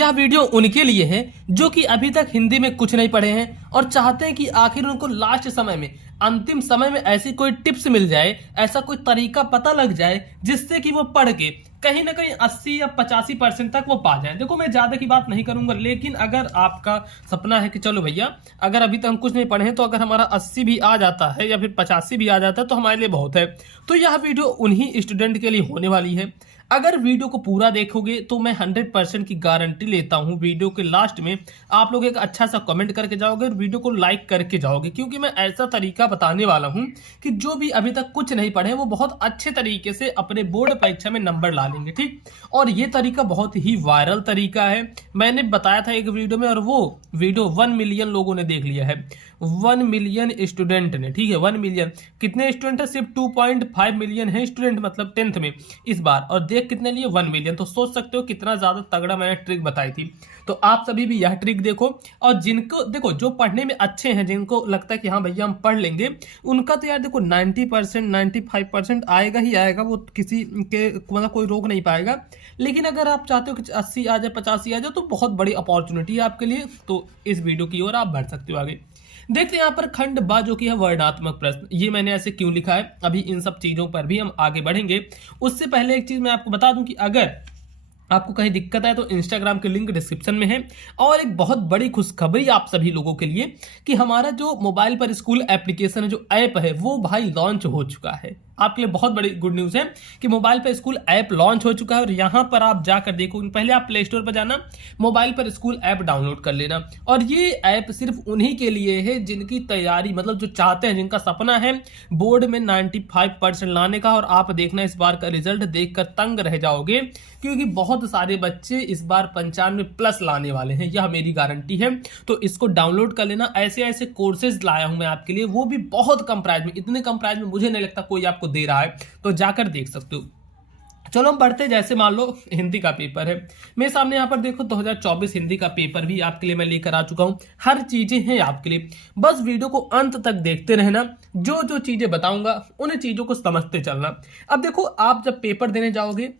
यह वीडियो उनके लिए है जो कि अभी तक हिंदी में कुछ नहीं पढ़े हैं और चाहते हैं कि आखिर उनको लास्ट समय में, अंतिम समय में ऐसी कोई टिप्स मिल जाए, ऐसा कोई तरीका पता लग जाए जिससे कि वो पढ़ के कहीं ना कहीं 80 या 85% तक वो पा जाए। देखो, मैं ज्यादा की बात नहीं करूंगा, लेकिन अगर आपका सपना है कि चलो भैया, अगर अभी तक हम कुछ नहीं पढ़े हैं तो अगर हमारा 80 भी आ जाता है या फिर 85 भी आ जाता है तो हमारे लिए बहुत है। तो यह वीडियो उन्हीं स्टूडेंट के लिए होने वाली है। अगर वीडियो को पूरा देखोगे तो मैं 100% की गारंटी लेता हूं, वीडियो के लास्ट में आप लोग एक अच्छा सा कमेंट करके जाओगे और वीडियो को लाइक करके जाओगे, क्योंकि मैं ऐसा तरीका बताने वाला हूं कि जो भी अभी तक कुछ नहीं पढ़े वो बहुत अच्छे तरीके से अपने बोर्ड परीक्षा में नंबर ला लेंगे। ठीक, और ये तरीका बहुत ही वायरल तरीका है, मैंने बताया था एक वीडियो में, और वो वीडियो 1 मिलियन लोगों ने देख लिया है, 1 मिलियन स्टूडेंट ने। ठीक है, 1 मिलियन कितने स्टूडेंट है? सिर्फ 2.5 मिलियन है स्टूडेंट, मतलब 10th में इस बार, और देख कितने लिए 1 मिलियन। तो सोच सकते हो कितना ज्यादा तगड़ा मैंने ट्रिक बताई थी। तो आप सभी भी यह ट्रिक देखो, और जिनको देखो जो पढ़ने में अच्छे हैं, जिनको लगता है कि हाँ भैया हम पढ़ लेंगे, उनका तो यार देखो 90% 95% आएगा ही आएगा, वो किसी के मतलब कोई रोक नहीं पाएगा। लेकिन अगर आप चाहते हो कि 80 आ जाए, 85 आ जाए, तो बहुत बड़ी अपॉर्चुनिटी है आपके लिए। तो इस वीडियो की ओर आप बढ़ सकते हो आगे। देखते हैं यहाँ पर खंड बा जो कि है वर्णात्मक प्रश्न। ये मैंने ऐसे क्यों लिखा है, अभी इन सब चीजों पर भी हम आगे बढ़ेंगे। उससे पहले एक चीज मैं आपको बता दूं कि अगर आपको कहीं दिक्कत है तो इंस्टाग्राम के लिंक डिस्क्रिप्शन में है। और एक बहुत बड़ी खुशखबरी आप सभी लोगों के लिए कि हमारा जो मोबाइल पर स्कूल एप्लीकेशन है, जो ऐप है, वो भाई लॉन्च हो चुका है। आपके लिए बहुत बड़ी गुड न्यूज़ है कि मोबाइल पर स्कूल ऐप लॉन्च हो चुका है। और यहाँ पर आप जाकर देखो, पहले आप प्ले स्टोर पर जाना, मोबाइल पर स्कूल ऐप डाउनलोड कर लेना। और ये ऐप सिर्फ उन्हीं के लिए है जिनकी तैयारी, मतलब जो चाहते हैं, जिनका सपना है बोर्ड में 95% लाने का। और आप देखना इस बार का रिजल्ट देखकर तंग रह जाओगे, क्योंकि बहुत सारे बच्चे इस बार 95+ लाने वाले हैं, यह मेरी गारंटी है। तो इसको डाउनलोड कर लेना। ऐसे ऐसे कोर्सेज लाया हूं मैं आपके लिए, वो भी बहुत कम प्राइस में। इतने कम प्राइस में मुझे नहीं लगता कोई आपको दे रहा है, तो जाकर देख सकते हो। चलो हम बढ़ते, जैसे मान लो हिंदी का पेपर है मेरे सामने, यहाँ पर देखो 2024 हिंदी का पेपर भी आपके लिए मैं लेकर आ चुका हूँ। हर चीजें हैं आपके लिए, बस वीडियो को अंत तक देखते रहना। जो जो चीजें बताऊंगा उन चीजों को समझते चलना। अब देखो, आप जब पेपर देने जाओगे,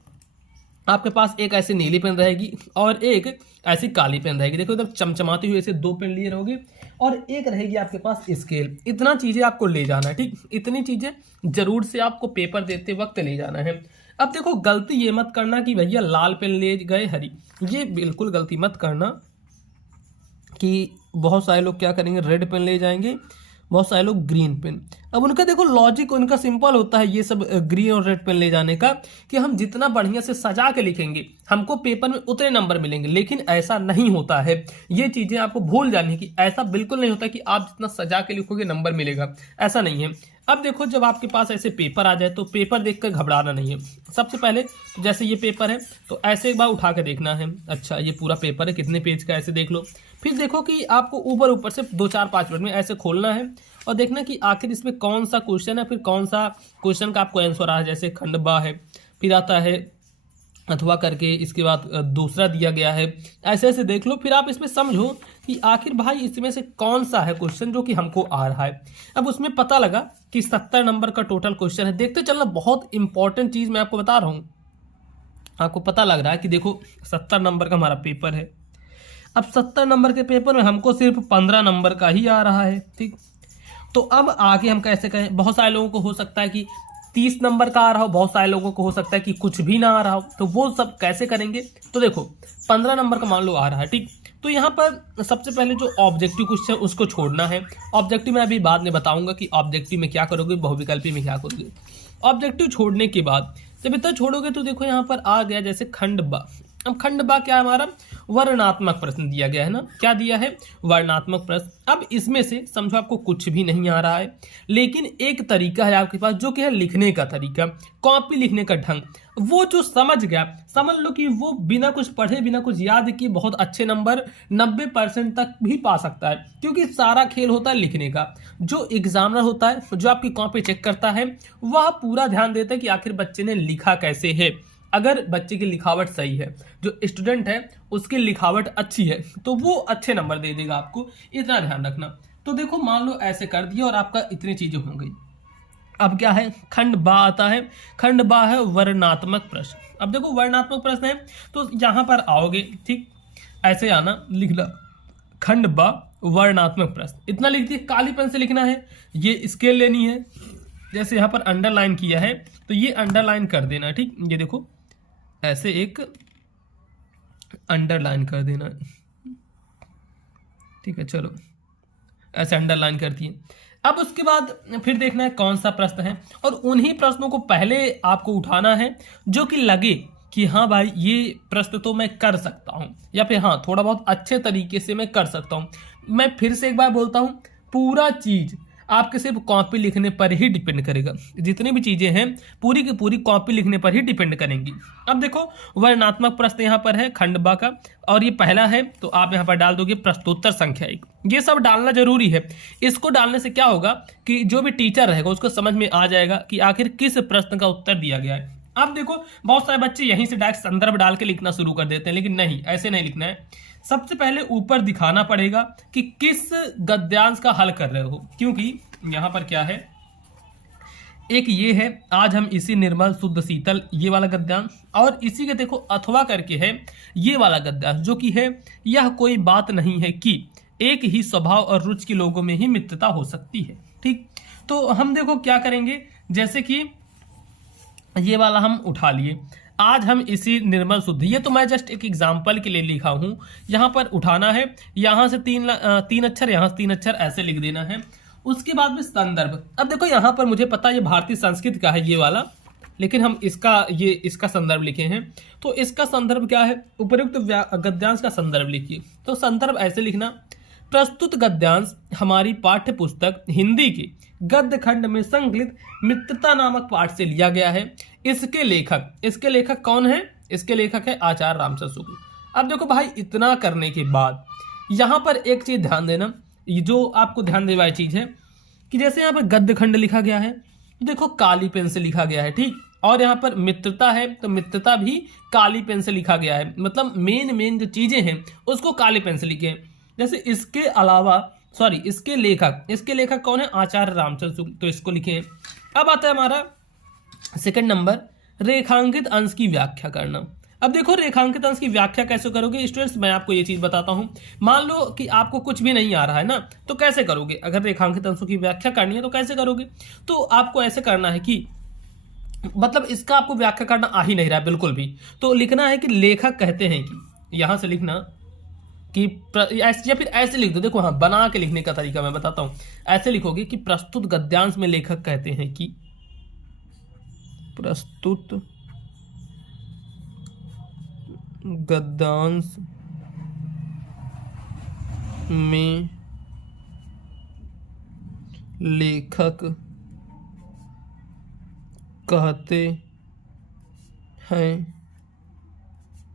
आपके पास एक ऐसी नीली पेन रहेगी और एक ऐसी काली पेन रहेगी। देखो एकदम चमचमाती हुई ऐसे 2 पेन लिए रहोगे, और एक रहेगी आपके पास स्केल। इतना चीजें आपको ले जाना है। ठीक, इतनी चीजें जरूर से आपको पेपर देते वक्त ले जाना है। अब देखो, गलती ये मत करना कि भैया लाल पेन ले गए हरी, ये बिल्कुल गलती मत करना। कि बहुत सारे लोग क्या करेंगे, रेड पेन ले जाएंगे, बहुत सारे लोग ग्रीन पेन। अब उनका देखो लॉजिक उनका सिंपल होता है, ये सब ग्रीन और रेड पेन ले जाने का, कि हम जितना बढ़िया से सजा के लिखेंगे हमको पेपर में उतने नंबर मिलेंगे। लेकिन ऐसा नहीं होता है, ये चीजें आपको भूल जानी कि ऐसा बिल्कुल नहीं होता कि आप जितना सजा के लिखोगे नंबर मिलेगा, ऐसा नहीं है। अब देखो, जब आपके पास ऐसे पेपर आ जाए तो पेपर देखकर घबराना नहीं है। सबसे पहले जैसे ये पेपर है तो ऐसे एक बार उठा के देखना है, अच्छा ये पूरा पेपर है, कितने पेज का, ऐसे देख लो। फिर देखो कि आपको ऊपर ऊपर से 2-4-5 मिनट में ऐसे खोलना है और देखना कि आखिर इसमें कौन सा क्वेश्चन है, फिर कौन सा क्वेश्चन का आपको आंसर आ है। जैसे खंड बा है, फिर आता है अथवा करके, इसके बाद दूसरा दिया गया है। ऐसे ऐसे देख लो, फिर आप इसमें समझो कि आखिर भाई इसमें से कौन सा है क्वेश्चन जो कि हमको आ रहा है। अब उसमें पता लगा कि 70 नंबर का टोटल क्वेश्चन है। देखते चलना, बहुत इंपॉर्टेंट चीज मैं आपको बता रहा हूं। आपको पता लग रहा है कि देखो 70 नंबर का हमारा पेपर है। अब 70 नंबर के पेपर में हमको सिर्फ 15 नंबर का ही आ रहा है। ठीक, तो अब आगे हम कैसे कहें, बहुत सारे लोगों को हो सकता है कि 30 नंबर का आ रहा हो, बहुत सारे लोगों को हो सकता है कि कुछ भी ना आ रहा हो, तो वो सब कैसे करेंगे। तो देखो 15 नंबर का मान लो आ रहा है, ठीक, तो यहाँ पर सबसे पहले जो ऑब्जेक्टिव क्वेश्चन उसको छोड़ना है। ऑब्जेक्टिव मैं अभी बाद में बताऊंगा कि ऑब्जेक्टिव में क्या करोगे, बहुविकल्पी में क्या करोगे। ऑब्जेक्टिव छोड़ने के बाद जब इतना छोड़ोगे तो देखो यहाँ पर आ गया जैसे खंड बा। अब खंड बा क्या है हमारा, वर्णात्मक प्रश्न दिया गया है ना, क्या दिया है, वर्णात्मक प्रश्न। अब इसमें से समझो आपको कुछ भी नहीं आ रहा है, लेकिन एक तरीका है आपके पास जो कि है लिखने का तरीका, कॉपी लिखने का ढंग। वो जो समझ गया, समझ लो कि वो बिना कुछ पढ़े, बिना कुछ याद किए बहुत अच्छे नंबर 90% तक भी पा सकता है, क्योंकि सारा खेल होता है लिखने का। जो एग्जामिनर होता है, जो आपकी कॉपी चेक करता है, वह पूरा ध्यान देता है कि आखिर बच्चे ने लिखा कैसे है। अगर बच्चे की लिखावट सही है, जो स्टूडेंट है उसकी लिखावट अच्छी है, तो वो अच्छे नंबर दे देगा आपको, इतना ध्यान रखना। तो देखो मान लो ऐसे कर दिया और आपका इतनी चीजें हो गई। अब क्या है, खंड बा आता है। खंड बा है वर्णात्मक प्रश्न। अब देखो वर्णात्मक प्रश्न है तो यहां पर आओगे, ठीक, ऐसे आना लिखना। खंड ब वर्णात्मक प्रश्न, इतना लिख दिए। काली पेन से लिखना है, ये स्केल लेनी है, जैसे यहाँ पर अंडरलाइन किया है तो ये अंडरलाइन कर देना है, ठीक। ये देखो ऐसे एक अंडरलाइन कर देना है, ठीक है। चलो ऐसे अंडरलाइन कर दिए। अब उसके बाद फिर देखना है कौन सा प्रश्न है, और उन्हीं प्रश्नों को पहले आपको उठाना है जो कि लगे कि हाँ भाई ये प्रश्न तो मैं कर सकता हूँ, या फिर हाँ थोड़ा बहुत अच्छे तरीके से मैं कर सकता हूँ। मैं फिर से एक बार बोलता हूँ, पूरा चीज आपके सिर्फ कॉपी लिखने पर ही डिपेंड करेगा। जितनी भी चीजें हैं पूरी की पूरी कॉपी लिखने पर ही डिपेंड करेंगी। अब देखो वर्णात्मक प्रश्न यहाँ पर है खंड ब का, और ये पहला है तो आप यहाँ पर डाल दोगे प्रश्नोत्तर संख्या 1। ये सब डालना जरूरी है। इसको डालने से क्या होगा कि जो भी टीचर रहेगा उसको समझ में आ जाएगा कि आखिर किस प्रश्न का उत्तर दिया गया है। अब देखो बहुत सारे बच्चे यहीं से डायरेक्ट संदर्भ डाल के लिखना शुरू कर देते हैं, लेकिन नहीं, ऐसे नहीं लिखना है। सबसे पहले ऊपर दिखाना पड़ेगा कि किस गद्यांश का हल कर रहे हो, क्योंकि यहां पर क्या है, एक ये है आज हम इसी निर्मल शुद्ध शीतल, ये वाला गद्यांश, और इसी के देखो अथवा करके है ये वाला गद्यांश, जो कि है यह कोई बात नहीं है कि एक ही स्वभाव और रुचि के लोगों में ही मित्रता हो सकती है, ठीक। तो हम देखो क्या करेंगे, जैसे कि ये वाला हम उठा लिए, आज हम इसी निर्मल शुद्ध, ये तो मैं जस्ट एक एग्जाम्पल के लिए लिखा हूं। यहां पर उठाना है, यहां से तीन अक्षर, यहां से 3 अक्षर ऐसे लिख देना है। उसके बाद में संदर्भ। अब देखो यहां पर मुझे पता है ये भारतीय संस्कृत का है ये वाला, लेकिन हम इसका संदर्भ लिखे हैं, तो इसका संदर्भ क्या है, उपयुक्त गद्यांश का संदर्भ लिखिए। तो संदर्भ ऐसे लिखना, प्रस्तुत गद्यांश हमारी पाठ्य पुस्तक हिंदी के गद्य खंड में संकलित मित्रता नामक पाठ से लिया गया है। इसके लेखक कौन है, इसके लेखक है आचार्य रामचंद्र शुक्ल। अब देखो भाई इतना करने के बाद यहां पर एक चीज ध्यान देना, ये जो आपको ध्यान देने वाली चीज है कि जैसे यहाँ पर गद्य खंड लिखा गया है, देखो काली पेन से लिखा गया है, ठीक। और यहाँ पर मित्रता है तो मित्रता भी काली पेन से लिखा गया है, मतलब मेन जो चीजें हैं उसको काली पेन से लिखे। जैसे इसके अलावा इसके लेखक कौन है, आचार्य रामचंद्र शुक्ल, तो इसको लिखे। अब आता है हमारा सेकंड नंबर, रेखांकित अंश की व्याख्या करना। अब देखो रेखांकित अंश की व्याख्या कैसे करोगे स्टूडेंट्स, मैं आपको ये चीज बताता हूं। मान लो कि आपको कुछ भी नहीं आ रहा है ना, तो कैसे करोगे, अगर रेखांकित अंशों की व्याख्या करनी है तो कैसे करोगे, तो आपको ऐसे करना है कि मतलब इसका आपको व्याख्या करना आ ही नहीं रहा है बिल्कुल भी, तो लिखना है कि लेखक कहते हैं कि, यहां से लिखना कि या फिर ऐसे लिख दो। देखो हाँ, बना के लिखने का तरीका मैं बताता हूं। ऐसे लिखोगे कि प्रस्तुत गद्यांश में लेखक कहते हैं कि, प्रस्तुत गद्यांश में लेखक कहते हैं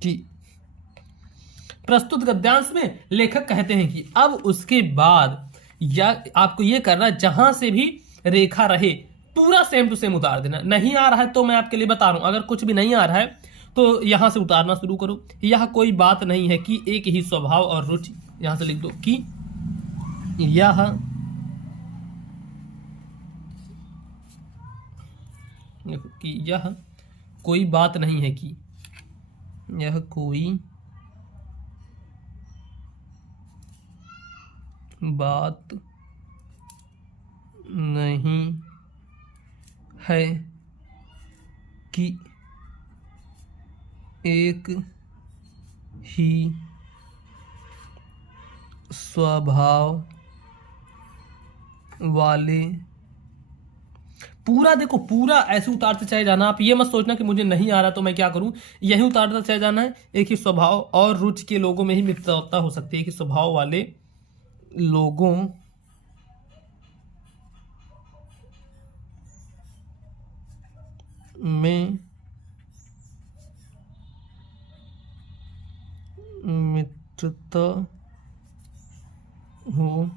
कि, प्रस्तुत गद्यांश में लेखक कहते हैं कि। अब उसके बाद या आपको ये करना, जहां से भी रेखा रहे पूरा सेम टू सेम उतार देना। नहीं आ रहा है तो मैं आपके लिए बता रहा हूं, अगर कुछ भी नहीं आ रहा है तो यहां से उतारना शुरू करो। यह कोई बात नहीं है कि एक ही स्वभाव और रुचि, यहां से लिख दो कि यह कोई बात नहीं है कि, यह कोई बात नहीं है कि एक ही स्वभाव वाले, पूरा देखो पूरा ऐसे उतारते चले जाना। आप ये मत सोचना कि मुझे नहीं आ रहा तो मैं क्या करूं, यही उतारता चले जाना है। एक ही स्वभाव और रुचि के लोगों में ही मित्रता हो सकती है, एक ही स्वभाव वाले लोगों में मित्रता हो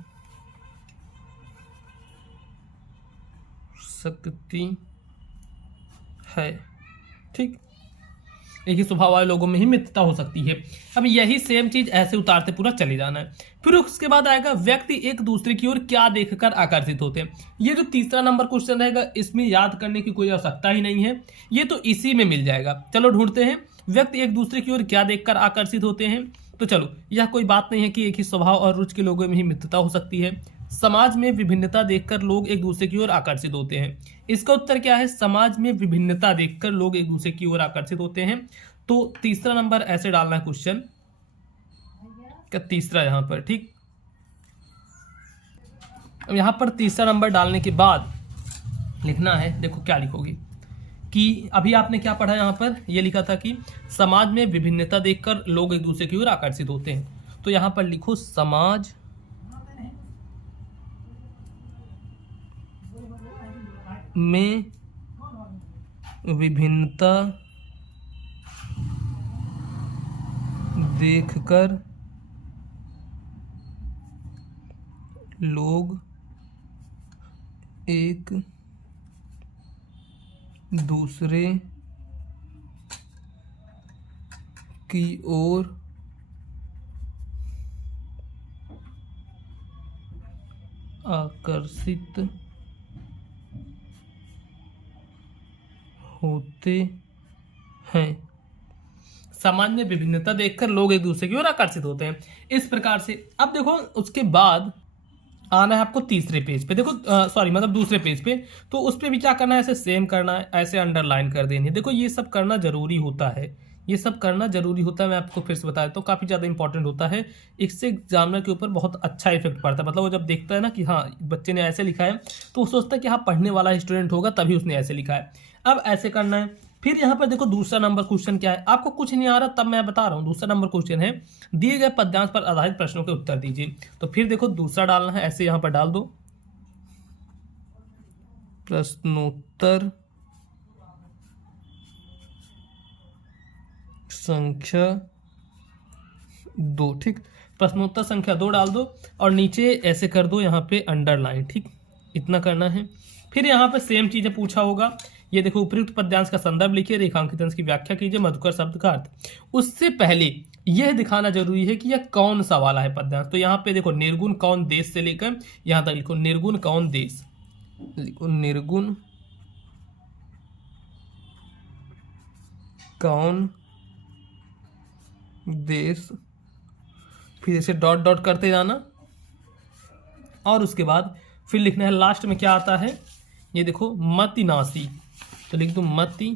सकती है, ठीक। एक ही स्वभाव वाले लोगों में ही मित्रता हो सकती है। अब यही सेम चीज ऐसे उतारते पूरा चले जाना है। फिर उसके बाद आएगा व्यक्ति एक दूसरे की ओर क्या देखकर आकर्षित होते हैं। ये जो तीसरा नंबर क्वेश्चन रहेगा इसमें याद करने की कोई आवश्यकता ही नहीं है, ये तो इसी में मिल जाएगा। चलो ढूंढते हैं, व्यक्ति एक दूसरे की ओर क्या देखकर आकर्षित होते हैं। तो चलो, यह कोई बात नहीं है कि एक ही स्वभाव और रुचि के लोगों में ही मित्रता हो सकती है। समाज में विभिन्नता देखकर लोग एक दूसरे की ओर आकर्षित होते हैं। इसका उत्तर क्या है? समाज में विभिन्नता देखकर लोग एक दूसरे की ओर आकर्षित होते हैं। तो तीसरा नंबर ऐसे डालना है क्वेश्चन का, तीसरा यहां पर, ठीक। अब यहां पर तीसरा नंबर डालने के बाद लिखना है, देखो क्या लिखोगे कि अभी आपने क्या पढ़ा, यहां पर यह लिखा था कि समाज में विभिन्नता देखकर लोग एक दूसरे की ओर आकर्षित होते हैं। तो यहां पर लिखो समाज में विभिन्नता देखकर लोग एक दूसरे की ओर आकर्षित होते हैं। समाज में विभिन्नता देखकर लोग एक दूसरे की ओर आकर्षित होते हैं, इस प्रकार से। अब देखो उसके बाद आना है आपको तीसरे पेज पे, देखो दूसरे पेज पे। तो उस पे भी क्या करना है, ऐसे सेम करना है, ऐसे अंडरलाइन कर देनी है। देखो ये सब करना जरूरी होता है, ये सब करना जरूरी होता है। मैं आपको फिर से बता देता हूँ, काफ़ी ज़्यादा इंपॉर्टेंट होता है। इससे एग्जामिनर के ऊपर बहुत अच्छा इफेक्ट पड़ता है। मतलब वो जब देखता है ना कि हाँ बच्चे ने ऐसे लिखा है, तो वो सोचता है कि हाँ पढ़ने वाला स्टूडेंट होगा तभी उसने ऐसे लिखा है। अब ऐसे करना है। फिर यहाँ पर देखो दूसरा नंबर क्वेश्चन क्या है, आपको कुछ नहीं आ रहा तब मैं बता रहा हूँ। दूसरा नंबर क्वेश्चन है, दिए गए पद्यांश पर आधारित प्रश्नों के उत्तर दीजिए। तो फिर देखो दूसरा डालना है, ऐसे यहाँ पर डाल दो, प्रश्नोत्तर संख्या 2, ठीक। प्रश्नोत्तर संख्या 2 डाल दो और नीचे ऐसे कर दो यहाँ पे अंडरलाइन, ठीक। इतना करना है। फिर यहाँ पे सेम चीजें पूछा होगा। ये देखो, उपयुक्त पद्यांश का संदर्भ लिखिए, रेखांकित अंश की व्याख्या कीजिए, मधुकर शब्द का अर्थ। उससे पहले यह दिखाना जरूरी है कि यह कौन सा वाला है पद्यांश। तो यहाँ पे देखो, निर्गुण कौन देश से लेकर यहाँ तक लिखो, निर्गुण कौन देश, लिखो निर्गुण कौन देश, फिर इसे डॉट डॉट करते जाना। और उसके बाद फिर लिखना है, लास्ट में क्या आता है, ये देखो मतिनासी। तो लिख दो मति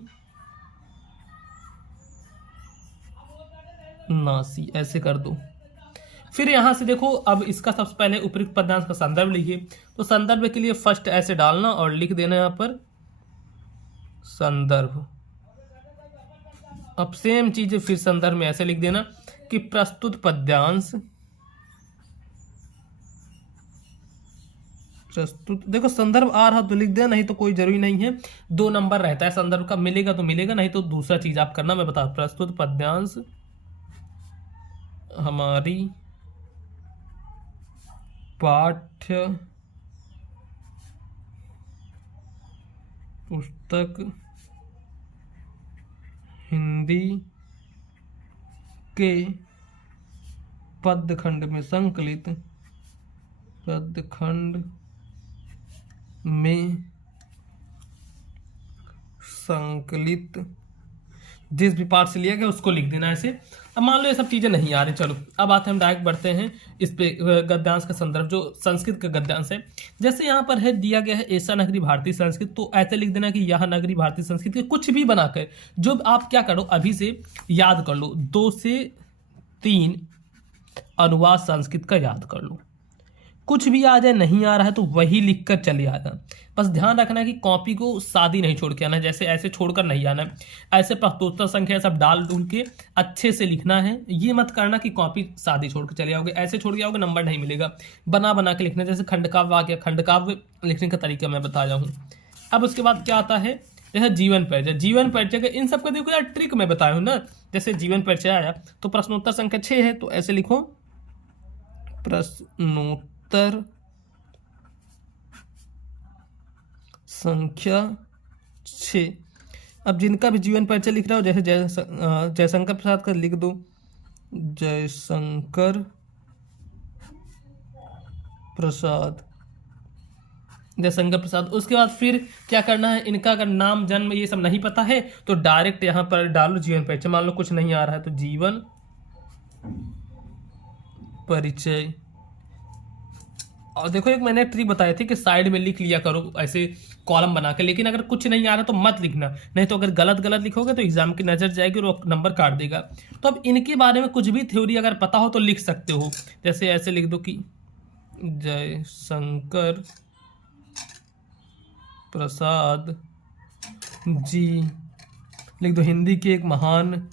नासी, ऐसे कर दो। फिर यहां से देखो, अब इसका सबसे पहले उपयुक्त पद्यांश का संदर्भ लिखिए। तो संदर्भ के लिए फर्स्ट ऐसे डालना और लिख देना यहां पर संदर्भ। अब सेम चीजें फिर संदर्भ में ऐसे लिख देना कि प्रस्तुत पद्यांश, प्रस्तुत, देखो संदर्भ आ रहा तो लिख देना, नहीं तो कोई जरूरी नहीं है। 2 नंबर रहता है संदर्भ का, मिलेगा तो मिलेगा, नहीं तो दूसरा चीज आप करना, मैं बता। प्रस्तुत पद्यांश हमारी पाठ्य पुस्तक हिंदी के पदखंड में संकलित, पदखंड में संकलित जिस भी पार्ट से लिया गया उसको लिख देना ऐसे। अब मान लो ये सब चीजें नहीं आ रही, चलो अब आते हैं, हम डायरेक्ट बढ़ते हैं इस पे। गद्यांश का संदर्भ जो संस्कृत का गद्यांश है, जैसे यहाँ पर है दिया गया है ऐसा नगरी भारतीय संस्कृत, तो ऐसे लिख देना कि यह नगरी भारतीय संस्कृत के कुछ भी बनाकर, जो आप क्या करो अभी से याद कर लो, 2 से 3 अनुवाद संस्कृत का याद कर लो। कुछ भी आ जाए, नहीं आ रहा है तो वही लिख कर चले आना। बस ध्यान रखना है कि कॉपी को सादी नहीं छोड़ के आना है, जैसे ऐसे छोड़कर नहीं आना है। ऐसे प्रश्नोत्तर संख्या सब डाल डूल के अच्छे से लिखना है। ये मत करना कि कॉपी सादी छोड़ के चले आओगे, ऐसे छोड़ के आओगे नंबर नहीं मिलेगा। बना बना के लिखना, जैसे खंडकाव्य आ गया, खंडकाव्य लिखने का तरीका मैं बता रहा हूँ। अब उसके बाद क्या आता है, जैसे जीवन परिचय, जीवन परिचय का इन सबका देखो यार ट्रिक मैं बताया हूँ ना। जैसे जीवन परिचय आया तो प्रश्नोत्तर संख्या 6 है, तो ऐसे लिखो प्रश्नोत्तर संख्या 6। अब जिनका भी जीवन परिचय लिख रहा हो, जैसे जयशंकर प्रसाद का लिख दो, जयशंकर प्रसाद, जयशंकर प्रसाद। उसके बाद फिर क्या करना है, इनका अगर नाम जन्म ये सब नहीं पता है तो डायरेक्ट यहाँ पर डालो जीवन परिचय। मान लो कुछ नहीं आ रहा है तो जीवन परिचय। और देखो एक मैंने ट्रिक बताई थी कि साइड में लिख लिया करो ऐसे कॉलम बना के, लेकिन अगर कुछ नहीं आ रहा तो मत लिखना, नहीं तो अगर गलत गलत लिखोगे तो एग्जाम की नजर जाएगी और वो नंबर काट देगा। तो अब इनके बारे में कुछ भी थ्योरी अगर पता हो तो लिख सकते हो, जैसे ऐसे लिख दो कि जयशंकर प्रसाद जी, लिख दो हिंदी के एक महान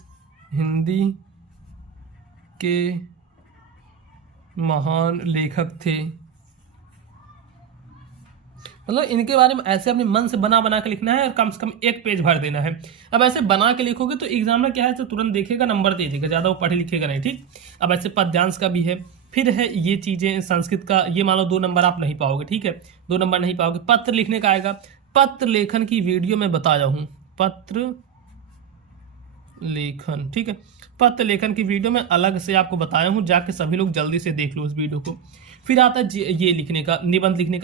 लेखक थे। मतलब इनके बारे में ऐसे अपने मन से बना बना के लिखना है और कम से कम एक पेज भर देना है। अब ऐसे बना के लिखोगे तो एग्जाम में क्या है तो तुरंत देखेगा, नंबर दे देगा, ज़्यादा वो पढ़े लिखेगा नहीं, ठीक। अब ऐसे पद्यांश का भी है, फिर है ये चीज़ें संस्कृत का, ये मान लो 2 नंबर आप नहीं पाओगे, ठीक है, 2 नंबर नहीं पाओगे। पत्र लिखने का आएगा, पत्र लेखन की वीडियो में बताया हूँ, पत्र लेखन, ठीक है, पत्र लेखन की वीडियो में अलग से आपको बताया हूँ, जाके सभी लोग जल्दी से देख लो उस वीडियो को। फिर आता है ये लिखने का, निबंध लिखने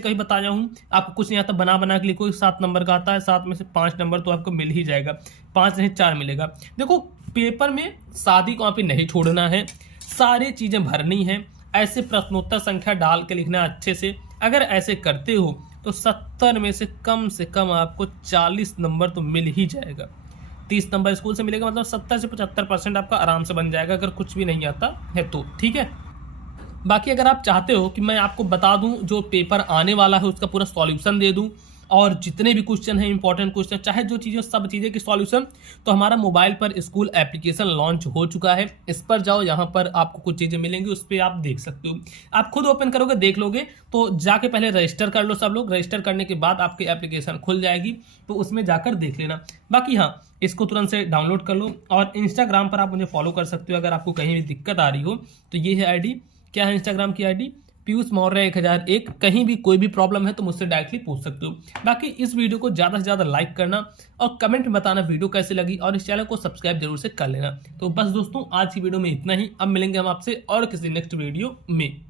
का ही बताया हूँ, आपको कुछ नहीं आता, बना बना के लिखो, 7 नंबर का आता है, 7 में से 5 नंबर तो आपको मिल ही जाएगा, 5 नहीं 4 मिलेगा। देखो पेपर में सादी कॉपी नहीं छोड़ना है, सारी चीज़ें भरनी है, ऐसे प्रश्नोत्तर संख्या डाल के लिखना अच्छे से। अगर ऐसे करते हो तो 70 में से कम आपको 40 नंबर तो मिल ही जाएगा। 30 नंबर स्कूल से मिलेगा, मतलब 70 से 75% आपका आराम से बन जाएगा अगर कुछ भी नहीं आता है तो, ठीक है। बाकी अगर आप चाहते हो कि मैं आपको बता दूं जो पेपर आने वाला है उसका पूरा सॉल्यूशन दे दूं और जितने भी क्वेश्चन हैं इंपॉर्टेंट क्वेश्चन चाहे जो चीज़ें सब चीज़ें की सॉल्यूशन, तो हमारा मोबाइल पर स्कूल एप्लीकेशन लॉन्च हो चुका है। इस पर जाओ, यहाँ पर आपको कुछ चीज़ें मिलेंगी, उस पर आप देख सकते हो। आप खुद ओपन करोगे देख लोगे, तो जाके पहले रजिस्टर कर लो सब लोग, रजिस्टर करने के बाद आपकी एप्लीकेशन खुल जाएगी, तो उसमें जाकर देख लेना। बाकी हाँ, इसको तुरंत से डाउनलोड कर लो और इंस्टाग्राम पर आप मुझे फॉलो कर सकते हो अगर आपको कहीं भी दिक्कत आ रही हो तो। ये है आईडी, क्या है इंस्टाग्राम की आईडी, पीयूष मौर्य 1001। कहीं भी कोई भी प्रॉब्लम है तो मुझसे डायरेक्टली पूछ सकते हो। बाकी इस वीडियो को ज़्यादा से ज़्यादा लाइक करना और कमेंट में बताना वीडियो कैसी लगी, और इस चैनल को सब्सक्राइब जरूर से कर लेना। तो बस दोस्तों आज की वीडियो में इतना ही, अब मिलेंगे हम आपसे और किसी नेक्स्ट वीडियो में।